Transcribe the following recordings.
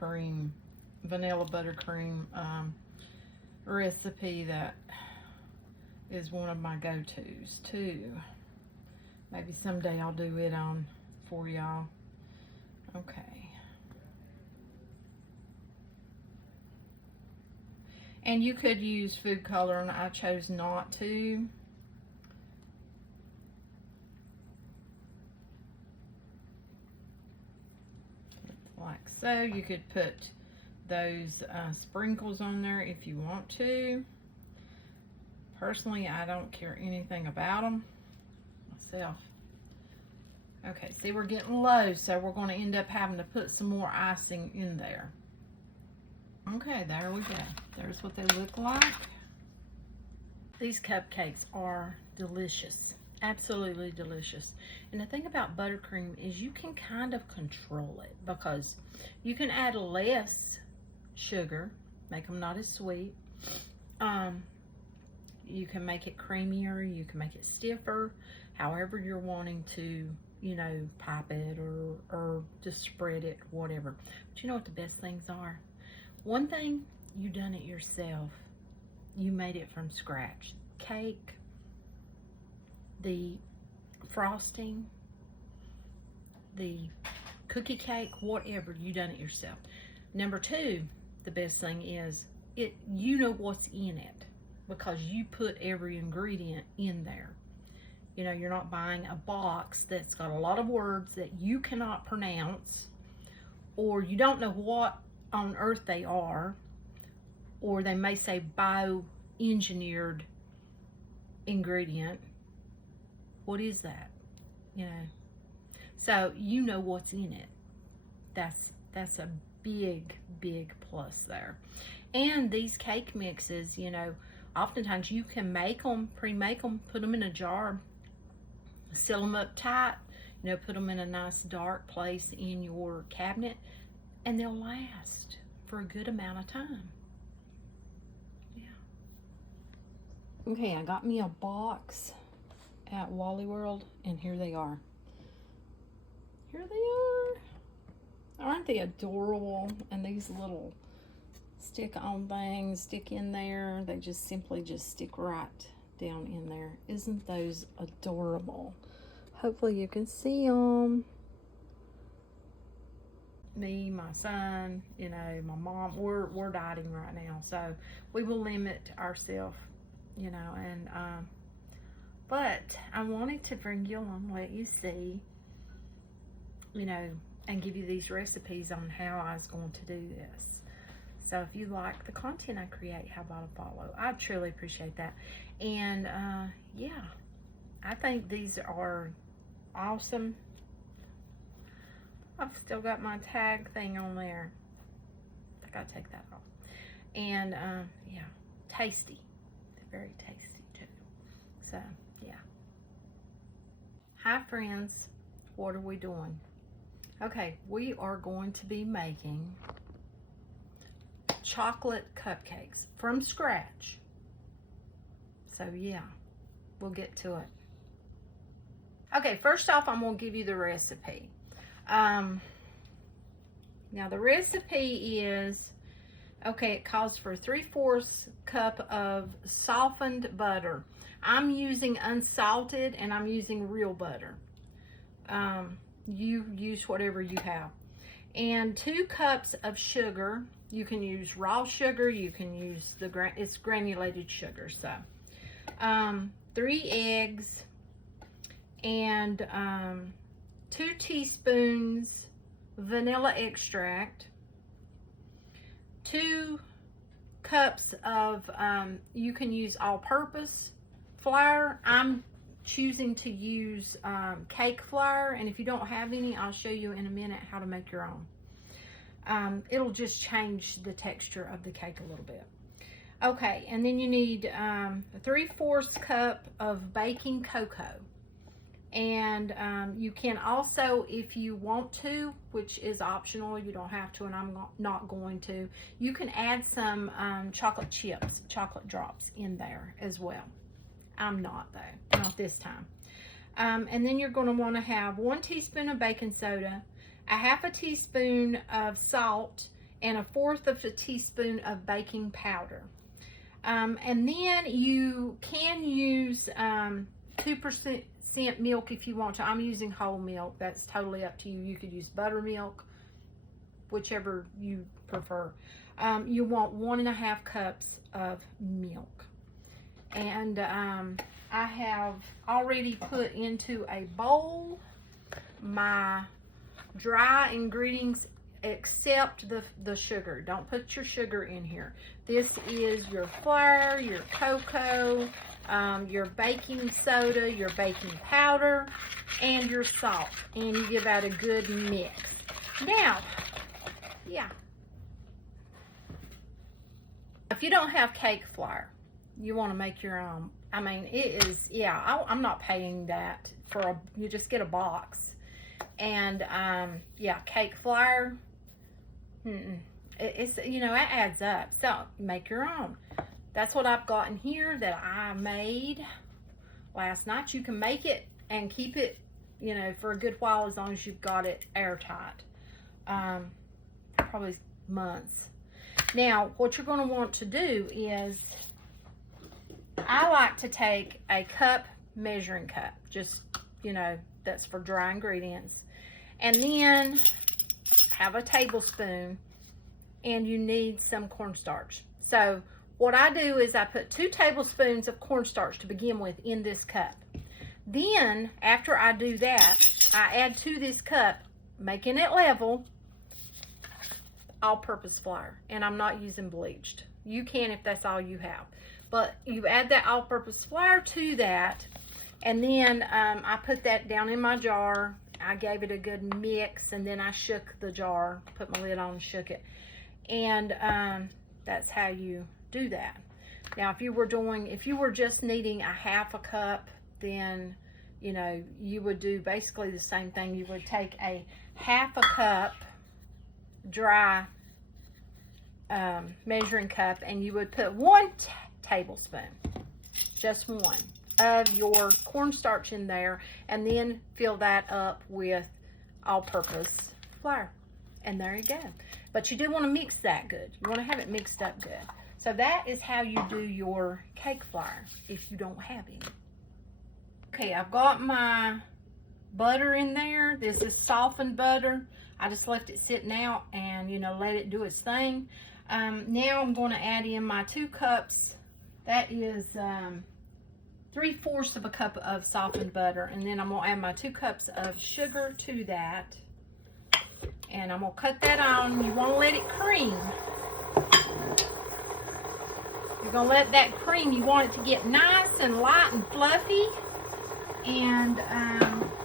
buttercream, vanilla buttercream recipe that is one of my go-tos too. Maybe someday I'll do it on for y'all. Okay. And you could use food color, and I chose not to. Like so. You could put those sprinkles on there if you want to. Personally, I don't care anything about them myself. Okay, see, we're getting low, so we're going to end up having to put some more icing in there. Okay, there we go. There's what they look like. These cupcakes are delicious. Absolutely delicious. And the thing about buttercream is you can kind of control it, because you can add less sugar, make them not as sweet. You can make it creamier, you can make it stiffer, however you're wanting to, you know, pipe it or just spread it, whatever. But you know what the best things are? One thing, you done it yourself. You made it from scratch. Cake, the frosting, the cookie cake, whatever, you done it yourself. Number two, the best thing is, you know what's in it, because you put every ingredient in there. You know, you're not buying a box that's got a lot of words that you cannot pronounce, or you don't know what on earth they are, or they may say bioengineered ingredient. What is that? You know, so you know what's in it. That's a big plus there. And these cake mixes, you know, oftentimes you can make them, pre-make them, put them in a jar, seal them up tight, you know, put them in a nice dark place in your cabinet, and they'll last for a good amount of time. Yeah. Okay, I got me a box at Wally World, and here they are. Here they are. Aren't they adorable? And these little stick-on things stick in there. They just simply just stick right down in there. Isn't those adorable? Hopefully you can see them. Me, my son, you know, my mom, we're dieting right now, so we will limit ourselves, you know, and but I wanted to bring you along, let you see, you know, and give you these recipes on how I was going to do this. So if you like the content I create, how about a follow? I truly appreciate that. And yeah, I think these are awesome. I've still got my tag thing on there. I gotta take that off. And yeah, tasty. They're very tasty too. So yeah. Hi friends, what are we doing? Okay, we are going to be making chocolate cupcakes from scratch. So yeah, we'll get to it. Okay, first off, I'm gonna give you the recipe. Now the recipe is, okay, it calls for 3/4 cup of softened butter. I'm using unsalted, and I'm using real butter. You use whatever you have. And 2 cups of sugar. You can use raw sugar, you can use it's granulated sugar. So 3 eggs, and 2 teaspoons vanilla extract, 2 cups of, you can use all-purpose flour. I'm choosing to use cake flour, and if you don't have any, I'll show you in a minute how to make your own. It'll just change the texture of the cake a little bit. Okay, and then you need 3/4 cup of baking cocoa. And you can also, if you want to, which is optional, you don't have to, and I'm not going to, you can add some chocolate chips, chocolate drops in there as well. I'm not though, not this time. And then you're going to want to have 1 teaspoon of baking soda, a 1/2 teaspoon of salt, and 1/4 of a teaspoon of baking powder. And then you can use 2% milk if you want to. I'm using whole milk. That's totally up to you. You could use buttermilk, whichever you prefer. You want 1½ cups of milk. And I have already put into a bowl my dry ingredients except the sugar. Don't put your sugar in here. This is your flour, your cocoa, your baking soda, your baking powder, and your salt. And you give that a good mix. Now, yeah. If you don't have cake flour, you want to make your own. I mean, it is, yeah, I'm not paying that for you just get a box. And, yeah, cake flour, it's, you know, it adds up. So, make your own. That's what I've got in here that I made last night. You can make it and keep it, you know, for a good while as long as you've got it airtight. Probably months. Now, what you're going to want to do is, I like to take a cup, measuring cup, just, you know, that's for dry ingredients, and then have a tablespoon, and you need some cornstarch. So what I do is I put 2 tablespoons of cornstarch to begin with in this cup. Then after I do that, I add to this cup, making it level, all-purpose flour, and I'm not using bleached. You can if that's all you have, but you add that all-purpose flour to that, and then I put that down in my jar. I gave it a good mix, and then I shook the jar, put my lid on and shook it, and that's how you do that. Now, if you were just needing a 1/2 cup, then, you know, you would do basically the same thing. You would take a 1/2 cup dry measuring cup, and you would put 1 tablespoon, just 1, of your cornstarch in there, and then fill that up with all-purpose flour, and there you go. But you do want to mix that good. You want to have it mixed up good. So that is how you do your cake flour if you don't have any. Okay, I've got my butter in there. This is softened butter. I just left it sitting out and, you know, let it do its thing. Now I'm going to add in my 2 cups. That is 3/4 of a cup of softened butter. And then I'm going to add my 2 cups of sugar to that. And I'm going to cut that on. You want to let it cream. You're going to let that cream. You want it to get nice and light and fluffy. And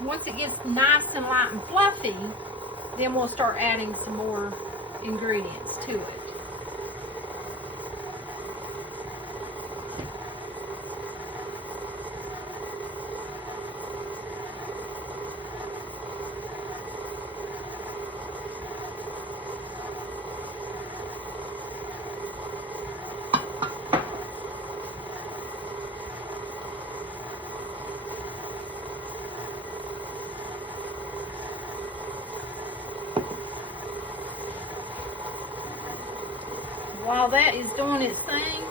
once it gets nice and light and fluffy, then we'll start adding some more ingredients to it. While that is doing its thing,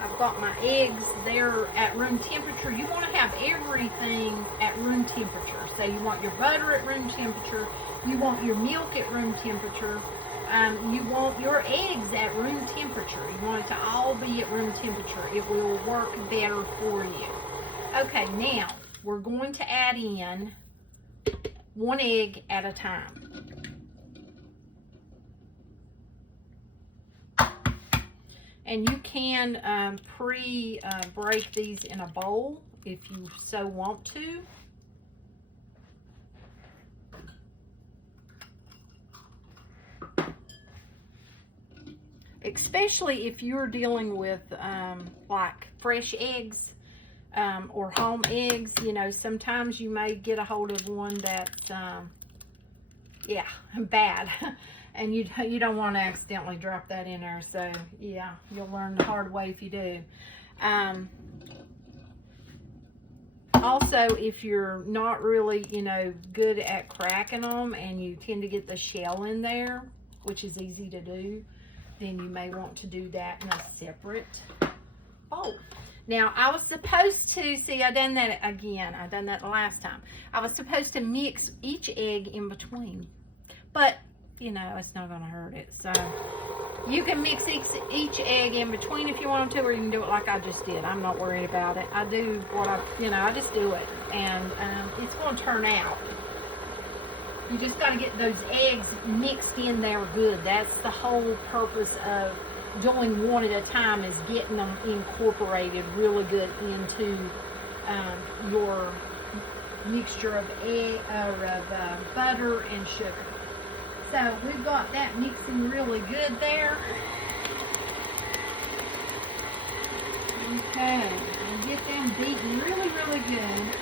I've got my eggs there at room temperature. You want to have everything at room temperature. So you want your butter at room temperature, you want your milk at room temperature, you want your eggs at room temperature. You want it to all be at room temperature. It will work better for you. Okay, now we're going to add in 1 egg at a time. And you can break these in a bowl if you so want to. Especially if you're dealing with like fresh eggs. Or home eggs, you know, sometimes you may get a hold of one that, yeah, bad, and you don't want to accidentally drop that in there. So yeah, you'll learn the hard way if you do. Also, if you're not really, you know, good at cracking them and you tend to get the shell in there, which is easy to do, then you may want to do that in a separate bowl. Now, I was supposed to, see, I done that again. I done that the last time. I was supposed to mix each egg in between, but, you know, it's not going to hurt it. So, you can mix each egg in between if you want to, or you can do it like I just did. I'm not worried about it. I do what I just do it, and it's going to turn out. You just got to get those eggs mixed in there good. That's the whole purpose of doing one at a time, is getting them incorporated really good into your mixture of butter and sugar. So we've got that mixing really good there. Okay, and get them beaten really, really good.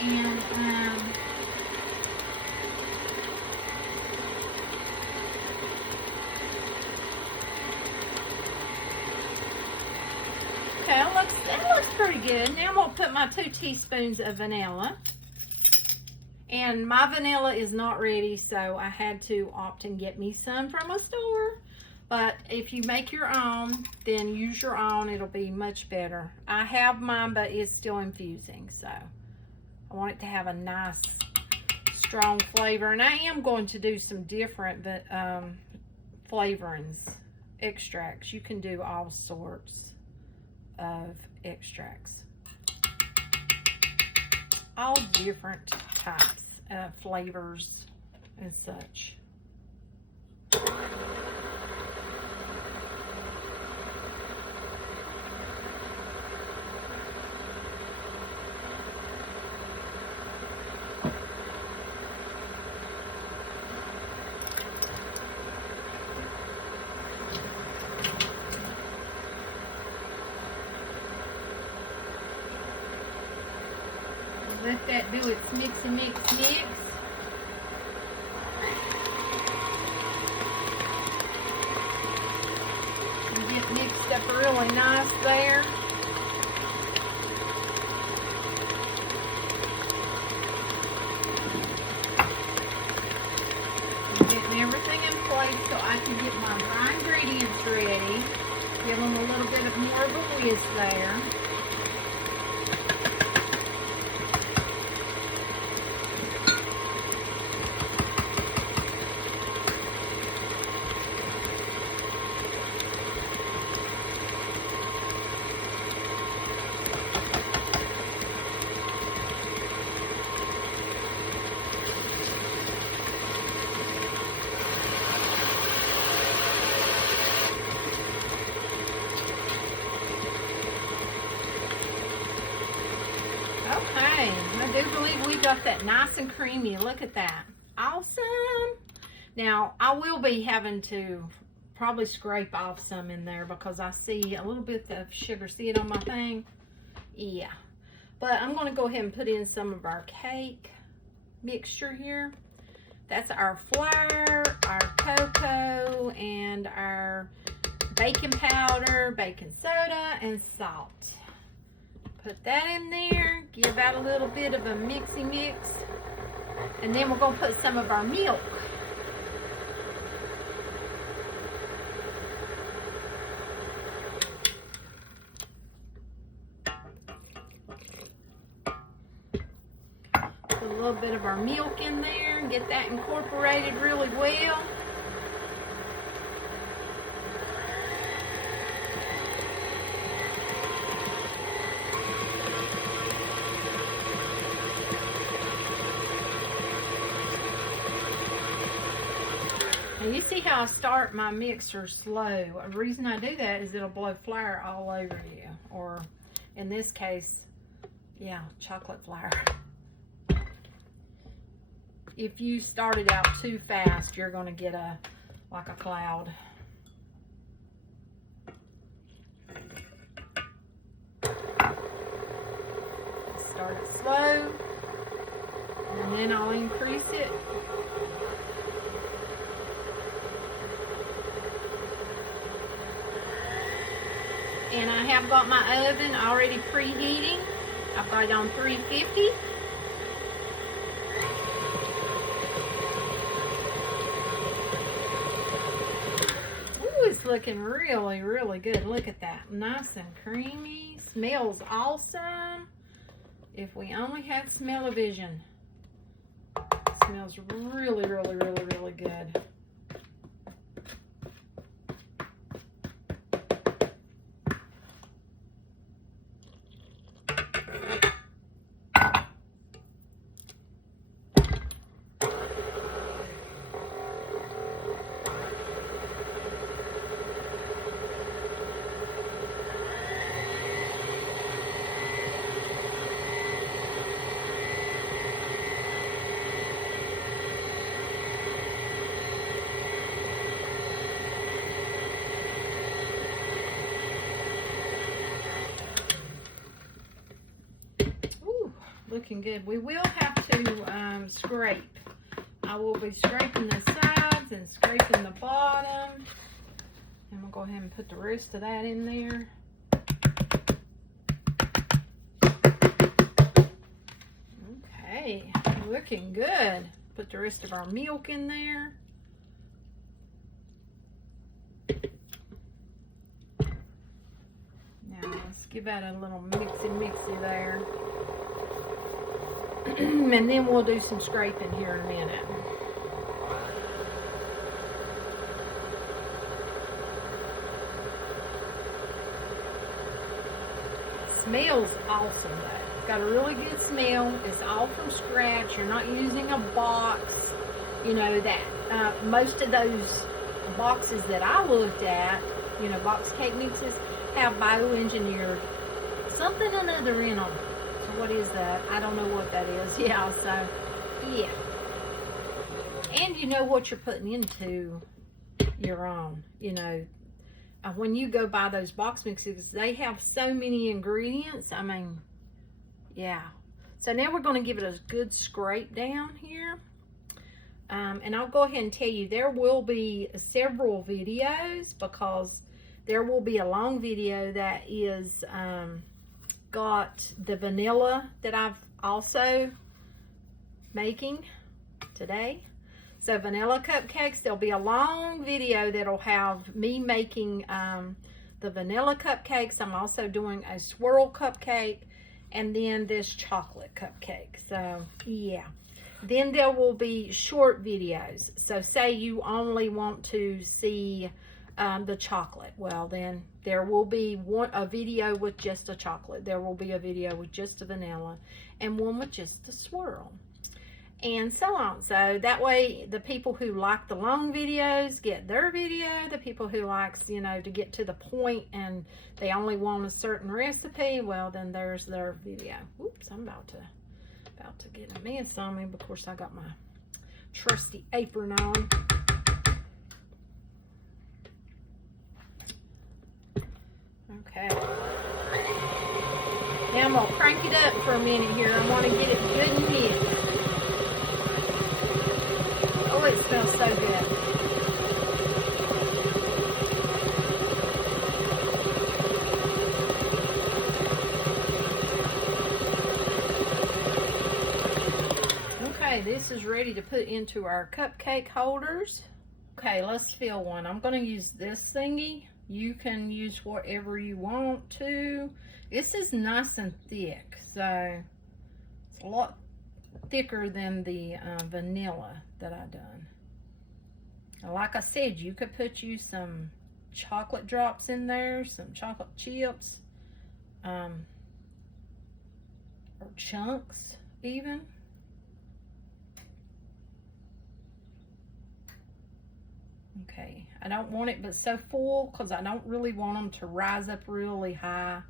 And okay, that looks pretty good. Now I'm going to put my 2 teaspoons of vanilla. And my vanilla is not ready, so I had to opt and get me some from a store. But if you make your own, then use your own. It'll be much better. I have mine, but it's still infusing, so I want it to have a nice, strong flavor. And I am going to do some different flavorings, extracts. You can do all sorts of extracts. All different types of flavors and such. Let that do its mix and mix. And get mixed up really nice there. And getting everything in place so I can get my dry ingredients ready. Give them a little bit of more of a whisk there. Okay, I do believe we got that nice and creamy. Look at that. Awesome. Now, I will be having to probably scrape off some in there because I see a little bit of sugar. See it on my thing? Yeah. But I'm going to go ahead and put in some of our cake mixture here. That's our flour, our cocoa, and our baking powder, baking soda, and salt. Put that in there, give that a little bit of a mixy mix, and then we're going to put some of our milk. Put a little bit of our milk in there and get that incorporated really well. And you see how I start my mixer slow. The reason I do that is it'll blow flour all over you. Or in this case, yeah, chocolate flour. If you start it out too fast, you're going to get like a cloud. Start it slow, and then I'll increase it. And I have got my oven already preheating. I've got it on 350. Ooh, it's looking really, really good. Look at that. Nice and creamy. Smells awesome. If we only had smell-o-vision. Smells really, really, really, really good. Looking good. We will have to scrape. I will be scraping the sides and scraping the bottom. And we'll go ahead and put the rest of that in there. Okay, looking good. Put the rest of our milk in there. Now let's give that a little mixy there. And then we'll do some scraping here in a minute. Smells awesome though. Got a really good smell. It's all from scratch. You're not using a box. You know that most of those boxes that I looked at, you know, box cake mixes, have bioengineered something or another in them. What is that? I don't know what that is. Yeah, so, yeah. And you know what you're putting into your own. You know, when you go buy those box mixes, they have so many ingredients. I mean, yeah. So now we're going to give it a good scrape down here. And I'll go ahead and tell you, there will be several videos because there will be a long video that is... got the vanilla that I've also making today. So vanilla cupcakes, there'll be a long video that'll have me making the vanilla cupcakes. I'm also doing a swirl cupcake and then this chocolate cupcake. So yeah, then there will be short videos. So say you only want to see the chocolate, well then there will be a video with just a chocolate, there will be a video with just a vanilla, and one with just the swirl, and so on. So that way the people who like the long videos get their video, the people who likes, you know, to get to the point and they only want a certain recipe, well then there's their video. Oops, I'm about to get a mess on me. Of course I got my trusty apron on. Okay. Now I'm going to crank it up for a minute here. I want to get it good and mixed. Oh, it smells so good. Okay, this is ready to put into our cupcake holders. Okay, let's fill one. I'm going to use this thingy. You can use whatever you want to. This is nice and thick, so it's a lot thicker than the vanilla that I done. And like I said, you could put some chocolate drops in there, some chocolate chips, or chunks even. Okay, I don't want it but so full because I don't really want them to rise up really high.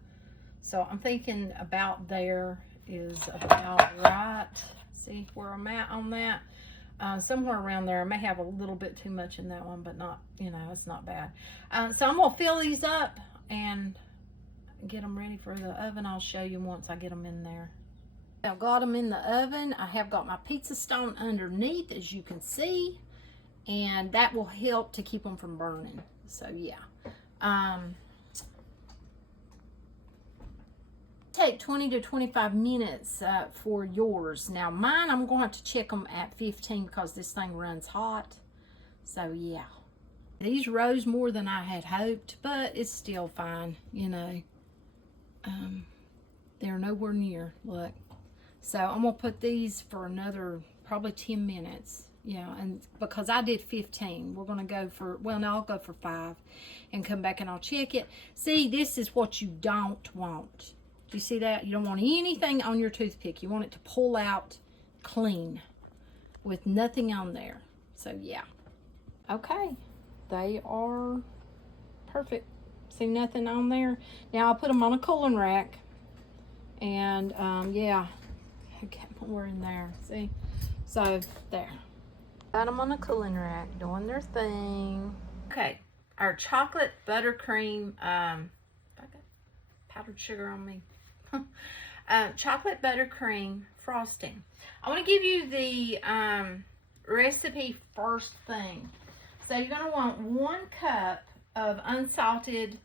So I'm thinking about there is about right. See where I'm at on that? Somewhere around there. I may have a little bit too much in that one, but not, you know, it's not bad. So I'm going to fill these up and get them ready for the oven. I'll show you once I get them in there. I've got them in the oven. I have got my pizza stone underneath, as you can see. And that will help to keep them from burning. So yeah. Take 20 to 25 minutes for yours. Now mine, I'm going to have to check them at 15 because this thing runs hot. So yeah. These rose more than I had hoped, but it's still fine, you know. They're nowhere near, look. So I'm going to put these for another probably 10 minutes. Yeah, and because I did 15, we're going to go for, well, no, I'll go for 5 and come back and I'll check it. See, this is what you don't want. Do you see that? You don't want anything on your toothpick. You want it to pull out clean with nothing on there. So, yeah. Okay, they are perfect. See nothing on there? Now, I'll put them on a cooling rack. And, yeah, okay, more in there. See? So, there. Got them on a cooling rack, doing their thing. Okay, our chocolate buttercream, I got powdered sugar on me. Chocolate buttercream frosting. I want to give you the recipe first thing. So you're going to want 1 cup of unsalted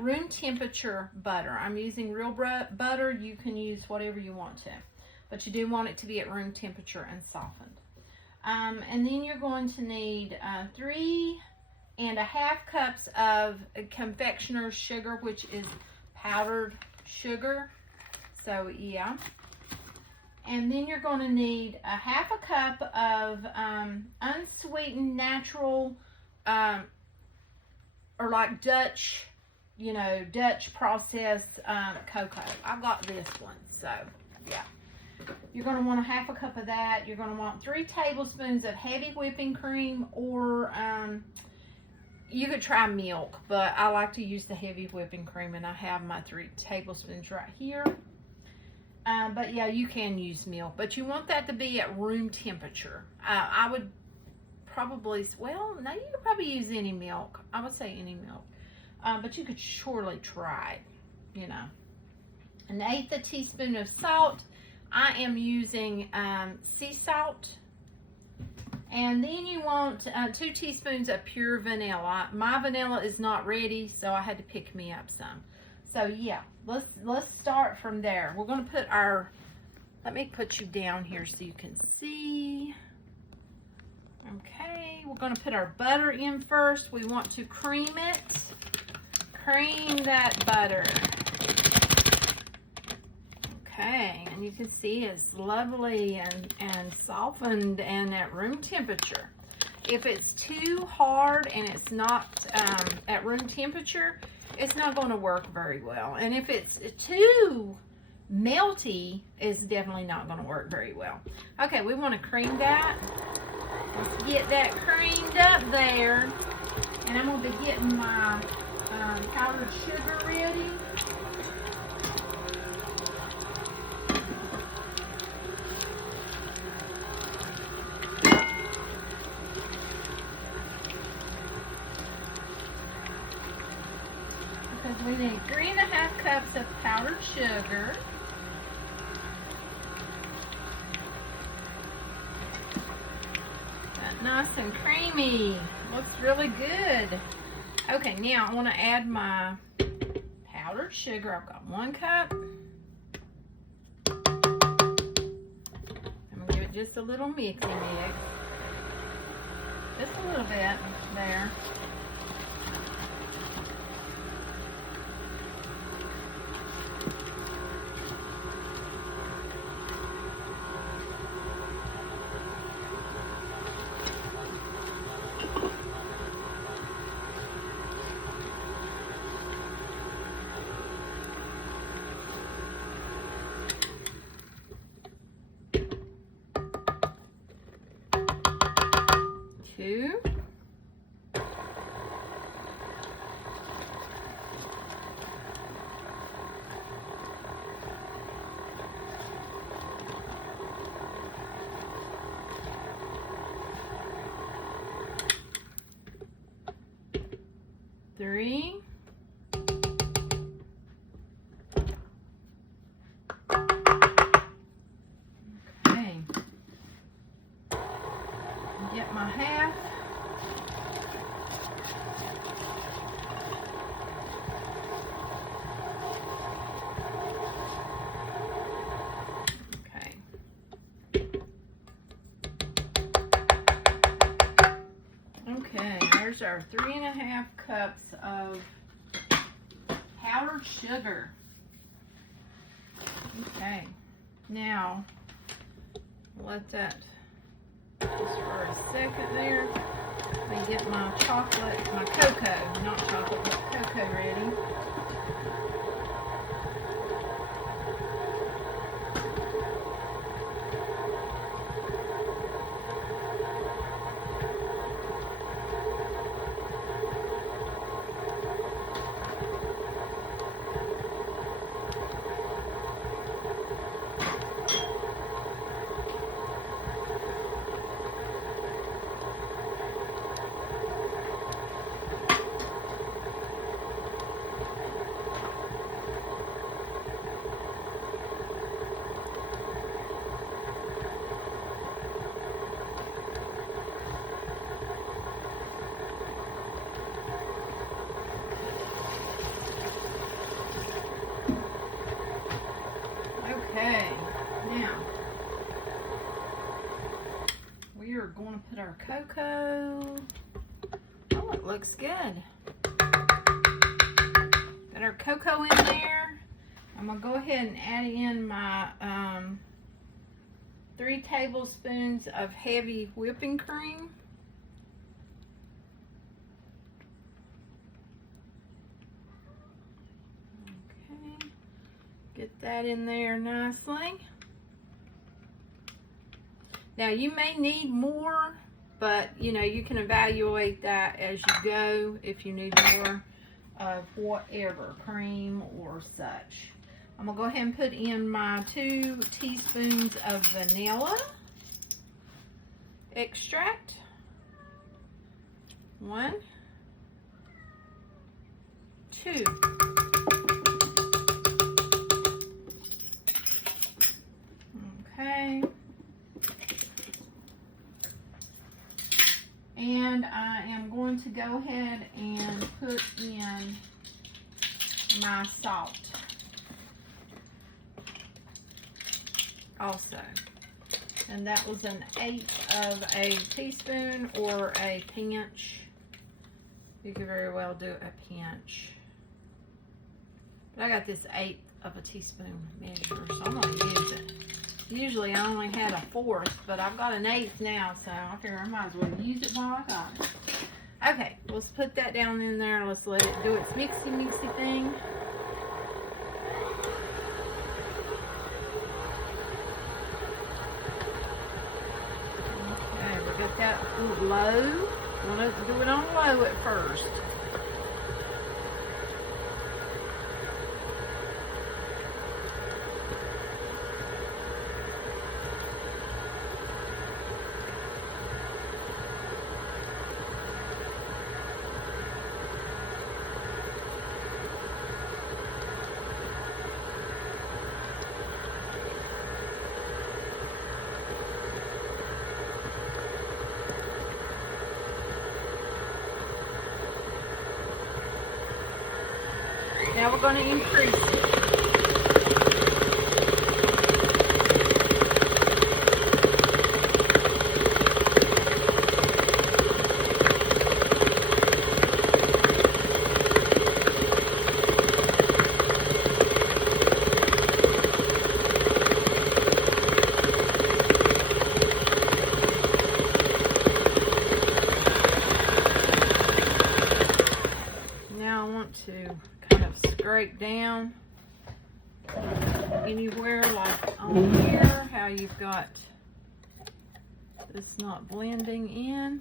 room temperature butter. I'm using real butter. You can use whatever you want to, but you do want it to be at room temperature and softened. And then you're going to need 3.5 cups of confectioner sugar, which is powdered sugar. So yeah. And then you're going to need 1/2 cup of unsweetened natural or like Dutch, you know, Dutch processed cocoa. I've got this one, so yeah. You're going to want 1/2 cup of that. You're going to want 3 tablespoons of heavy whipping cream, or you could try milk, but I like to use the heavy whipping cream, and I have my 3 tablespoons right here. But yeah, you can use milk, but you want that to be at room temperature. I would probably, well, no, you could probably use any milk. I would say any milk, but you could surely try it, you know. 1/8 teaspoon of salt. I am using sea salt. And then you want 2 teaspoons of pure vanilla. My vanilla is not ready, so I had to pick me up some. So yeah, let's start from there. We're going to put our, let me put you down here so you can see. Okay, we're going to put our butter in first. We want to cream it. Cream that butter. Okay, and you can see it's lovely and softened and at room temperature. If it's too hard and it's not at room temperature, it's not going to work very well. And if it's too melty, it's definitely not going to work very well. Okay, we want to cream that. Let's get that creamed up there. And I'm going to be getting my powdered sugar ready. We need 3.5 cups of powdered sugar. That's nice and creamy. Looks really good. Okay, now I want to add my powdered sugar. I've got 1 cup. I'm going to give it just a little mixy mix. Just a little bit there. Two. Three. Okay. Get my half. there's our 3½ cups of powdered sugar. Okay, now let that just for a second there. Let me get my cocoa, not chocolate, but cocoa ready. Okay, now we are going to put our cocoa. Oh, it looks good. Got our cocoa in there. I'm going to go ahead and add in my 3 tablespoons of heavy whipping cream. Get that in there nicely. Now you may need more, but you know, you can evaluate that as you go if you need more of whatever, cream or such. I'm gonna go ahead and put in my 2 teaspoons of vanilla extract. 1, 2. Okay. And I am going to go ahead and put in my salt also. And that was 1/8 of a teaspoon or a pinch. You could very well do a pinch. But I got this 1/8 of a teaspoon measure, so I'm going to use it. Usually I only had 1/4, but I've got 1/8 now, so I figure I might as well use it while I got it. Okay, let's put that down in there. Let's let it do its mixy thing. Okay, we got that low. We'll do it on low at first. Now we're going to increase it. Now I want to kind of scrape down anywhere like on here, how you've got this not blending in.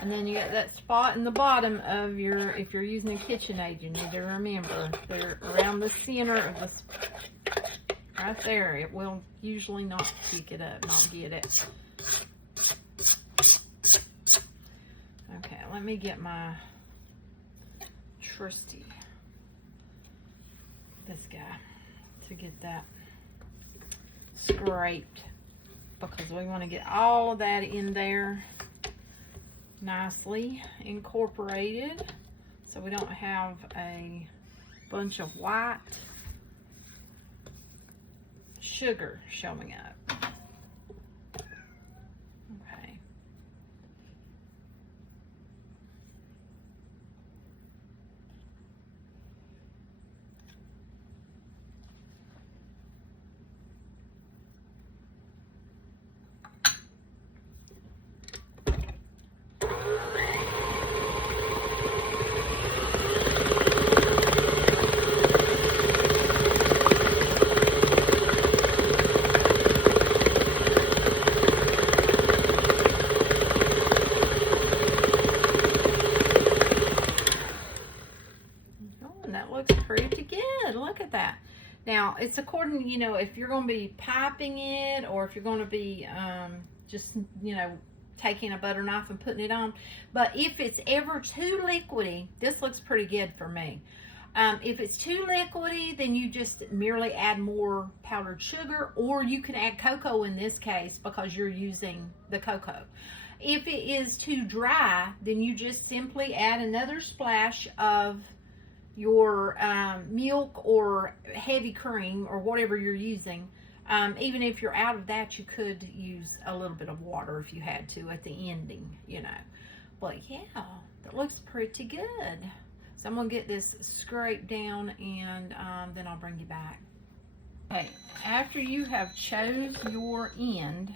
And then you got that spot in the bottom of your, if you're using a KitchenAid, you need to remember, they're around the center of the, right there. It will usually not pick it up, not get it. Okay, let me get my trusty, this guy, to get that scraped, because we want to get all of that in there nicely incorporated, so we don't have a bunch of white sugar showing up. Okay. Pretty good. Look at that. Now it's according, you know, if you're going to be piping it or if you're going to be just, you know, taking a butter knife and putting it on. But if it's ever too liquidy, this looks pretty good for me. If it's too liquidy, then you just merely add more powdered sugar, or you can add cocoa in this case because you're using the cocoa. If it is too dry, then you just simply add another splash of your milk or heavy cream or whatever you're using. Even if you're out of that, you could use a little bit of water if you had to at the ending, you know. But yeah, that looks pretty good. So I'm gonna get this scraped down and then I'll bring you back. Okay, after you have chose your end,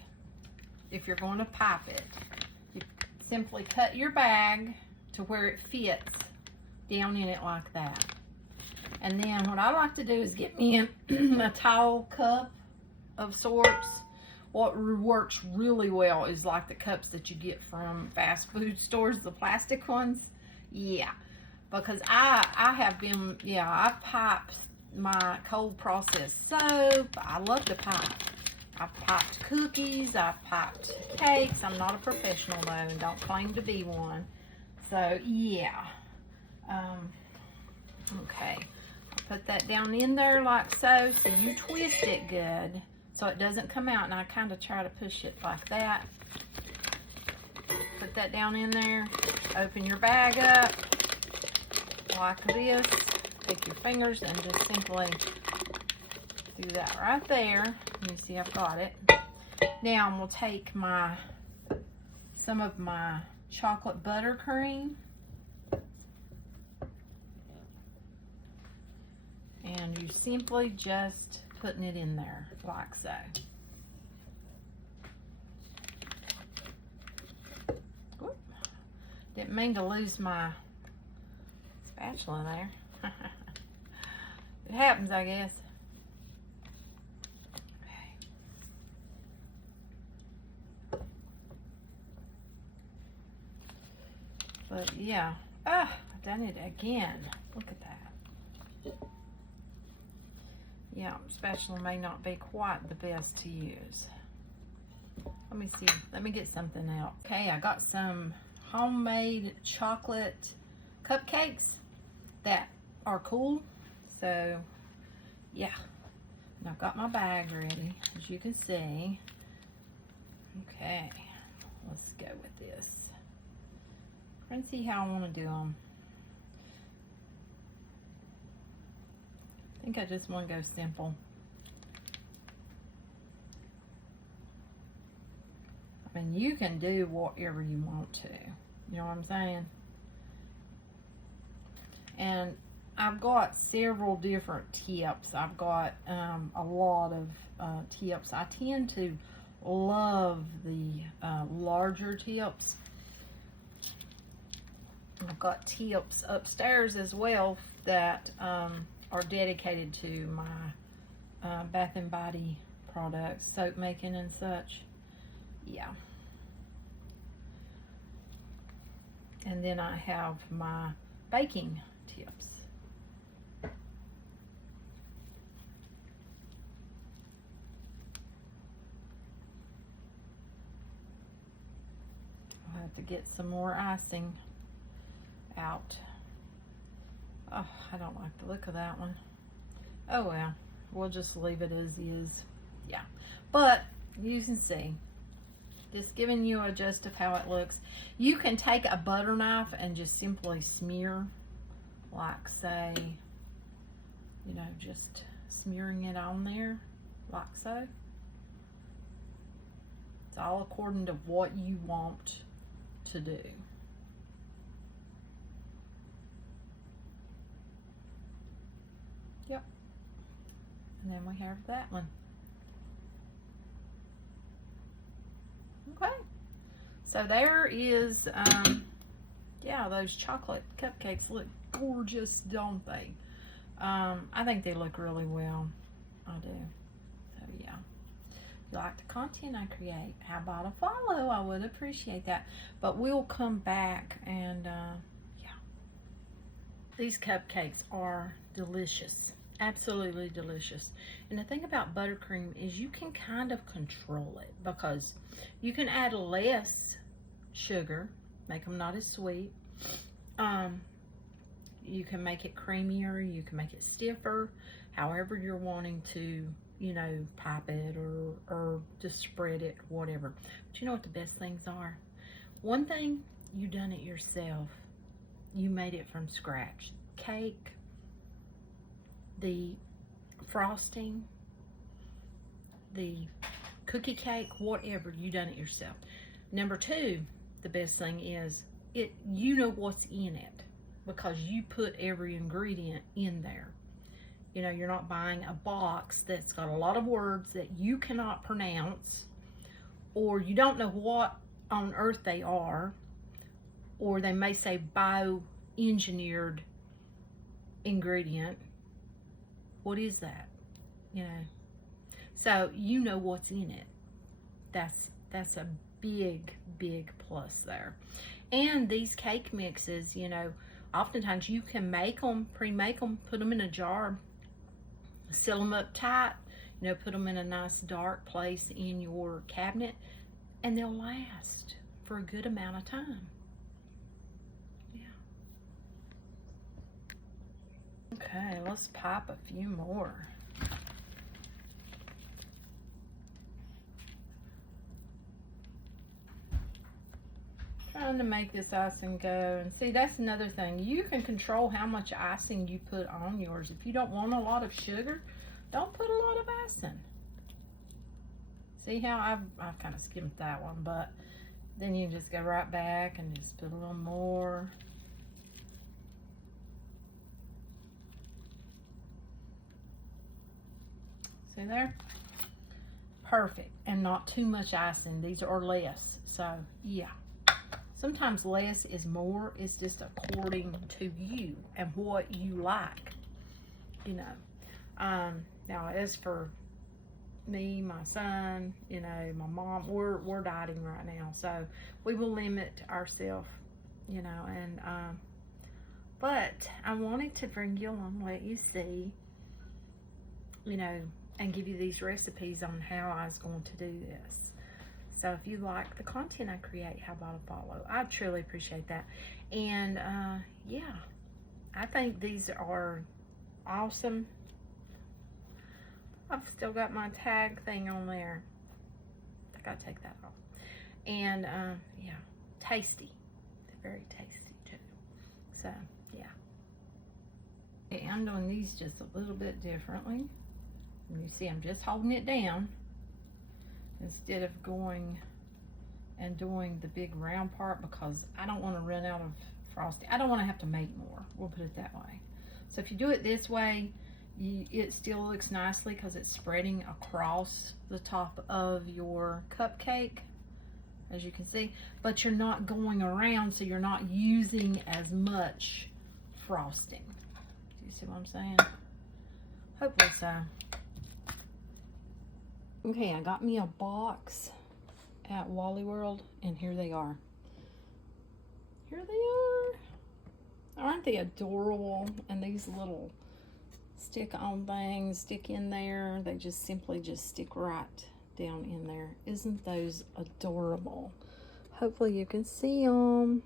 if you're going to pipe it, you simply cut your bag to where it fits down in it like that. And then what I like to do is get me a tall cup of sorts. What works really well is like the cups that you get from fast food stores, the plastic ones. Yeah, because I have been, yeah, I've piped my cold processed soap. I love to pipe. I've piped cookies, I've piped cakes. I'm not a professional though and don't claim to be one. So yeah. Okay, I'll put that down in there like so. So you twist it good so it doesn't come out, and I kind of try to push it like that. Put that down in there. Open your bag up like this. Take your fingers and just simply do that right there. You see I've got it. Now I'm going to take some of my chocolate buttercream. And you simply just putting it in there like so. Whoop. Didn't mean to lose my spatula there. It happens, I guess. But yeah, I've done it again. Look at that. Yeah, spatula may not be quite the best to use. Let me see. Let me get something out. Okay, I got some homemade chocolate cupcakes that are cool. So, yeah. And I've got my bag ready, as you can see. Okay, let's go with this. And see how I want to do them. I think I just want to go simple. I mean, you can do whatever you want to. You know what I'm saying? And I've got several different tips. I've got a lot of tips. I tend to love the larger tips. I've got tips upstairs as well that are dedicated to my Bath and Body products, soap making and such. Yeah. And then I have my baking tips. I'll have to get some more icing out. Oh, I don't like the look of that one. Oh well, we'll just leave it as is. Yeah, but you can see, just giving you a gist of how it looks. You can take a butter knife and just simply smear, like say you know, just smearing it on there like so. It's all according to what you want to do. Yep. And then we have that one. Okay. So there is, yeah, those chocolate cupcakes look gorgeous, don't they? I think they look really well. I do. So yeah. If you like the content I create, how about a follow? I would appreciate that. But we'll come back and yeah. These cupcakes are delicious. Absolutely delicious. And the thing about buttercream is you can kind of control it, because you can add less sugar, make them not as sweet. You can make it creamier, you can make it stiffer, however you're wanting to, you know, pop it or just spread it, whatever. But you know what the best things are? One thing, you done it yourself. You made it from scratch. Cake, the frosting, the cookie cake, whatever, you done it yourself. Number two, the best thing is you know what's in it, because you put every ingredient in there. You know, you're not buying a box that's got a lot of words that you cannot pronounce, or you don't know what on earth they are, or they may say bioengineered ingredient. What is that? You know, so you know what's in it. That's a big plus there. And these cake mixes, you know, oftentimes you can make them, pre-make them, put them in a jar, seal them up tight, you know, put them in a nice dark place in your cabinet, and they'll last for a good amount of time. Yeah. Okay, let's pop a few more. Trying to make this icing go, and see, that's another thing. You can control how much icing you put on yours. If you don't want a lot of sugar, don't put a lot of icing. See how I've kind of skimmed that one, but then you just go right back and just put a little more. See there? Perfect, and not too much icing. These are less, so yeah. Sometimes less is more. It's just according to you and what you like, you know. Now, as for me, my son, you know, my mom, we're dieting right now, so we will limit ourselves, you know. And but I wanted to bring you along, let you see, you know, and give you these recipes on how I was going to do this. So if you like the content I create, how about a follow? I truly appreciate that. And yeah, I think these are awesome. I've still got my tag thing on there. I gotta take that off. And yeah, tasty. They're very tasty too. So yeah. Okay, I'm doing these just a little bit differently. And you see I'm just holding it down, instead of going and doing the big round part, because I don't want to run out of frosting. I don't want to have to make more. We'll put it that way. So if you do it this way, it still looks nicely because it's spreading across the top of your cupcake, as you can see, but you're not going around, so you're not using as much frosting. Do you see what I'm saying? Hopefully so. Okay, I got me a box at Wally World, and here they are. Here they are. Aren't they adorable? And these little stick-on things stick in there. They just simply just stick right down in there. Isn't those adorable? Hopefully you can see them.